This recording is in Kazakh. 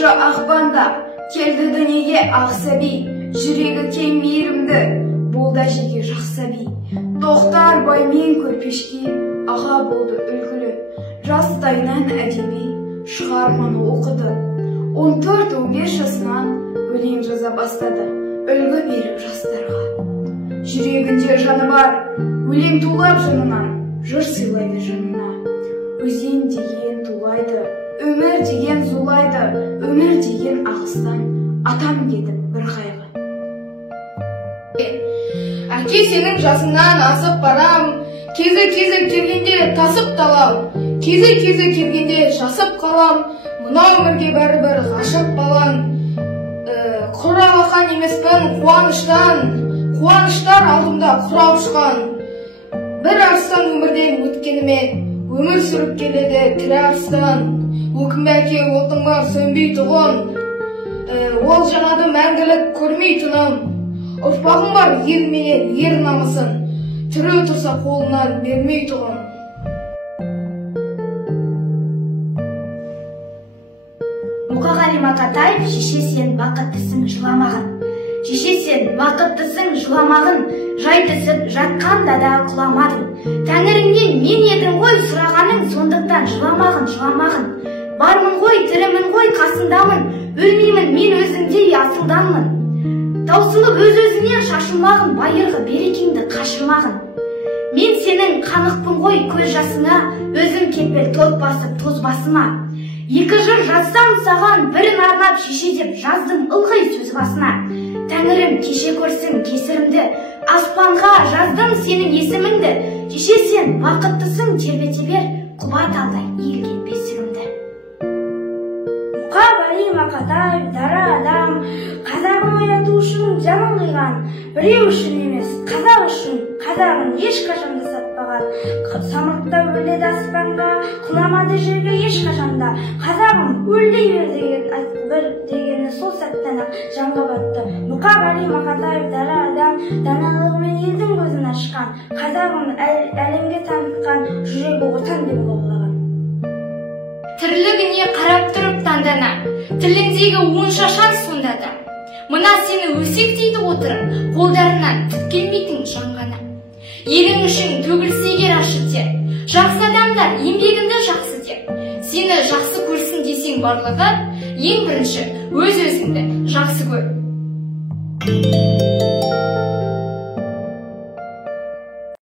9 ақпанда келді дүниеге ақ сәби, жүрегі кең мейірімді, болды әжеге жақсы сәби. Тоқтар баймен көрпешке, аға болды үлгілі, жастайынан әдеби шығарманы оқыды. 14-15 жасынан өлең жаза бастады, үлгі беріп жастарға. Жүрегінде жаны бар, өлең тулап жанынан, жыр сыйлайды жанына. Өзен деген тулайды, өмір деген зулайды, өмір деген ағыстан атам кетіп бір қайғы. Әке, сенің жасыңнан асып барам, кезі келгенде тасып талам, кезі келгенде жасып қалам, мына өмірге бәрібір ғашық балам. Құр алақан емеспін қуаныштан, қуаныштар алдымда құрап ұшқан. Бір арыстан өмірден өткенімен, өмір сүріп келеді тірі арыстан. Өкінбе әке, отың бар сөнбей тұғын, ол жанады мәңгілік көрмей тұным. Ұрпағым бар ел менен ер намысын, түрі тұрса қолынан бермей тұғын. Мұқағали Мақатаев: шеше, сен бақыттысың, жыламағын. Шеше, сен бақыттысың, жыламағын. Жай түсіп жатқанда да құламадың. Тәңіріңнен мен едің ғой сұрағаның, сондықтан жыламағын, жыламағын. Бармын ғой, тірімін ғой, қасындамын. Өлмеймін, мен өзіңдей асылданмын. Таусылып өз-өзіңнен шашылмағын, байырғы берекеңді қашырмағын. Мен сенің қанықпын ғой көз жасыңа, өзім кетпел тот басып тоз басыма. Екі жыр жазсам саған, бірін арнап шеше деп жаздым ылғи сөз басына. Тәңірім кеше көрсін кесірімді, аспанға жаздым сенің есіміңді. Шеше, сен бақыттысың, тербете бер, құба талдай иілген бесігімді. Мұқағали Мақатаев дара адам, қазағын ояту үшін жанын қиған. Біреу үшін емес, қазақ үшін, қазағын ешқашанда сатпаған. Самұрықта өледі аспанға, құламады жерге ешқашанда. Қазағым өлдей бер дегені сол сәттен-ақ жанға батты. Мұқағали Мақатаев дара адам, даналығымен елдің көзін ашқан. Қазағын әлемге танытқан, жүрегі отан деп лаулаған. Тірлігіне қарап тұрып таңдана, тіліндегі он шашан сонда да. Мына сені өсек дейді отырып, қолдарынан түк келмейтін жаңғана. Елің үшін төгілсе егер ашы тер, жақсы адамдар еңбегіңді жақсы дер. Сені жақсы көрсін десең барлығы, ең бірінші өз-өзіңді жақсы көр.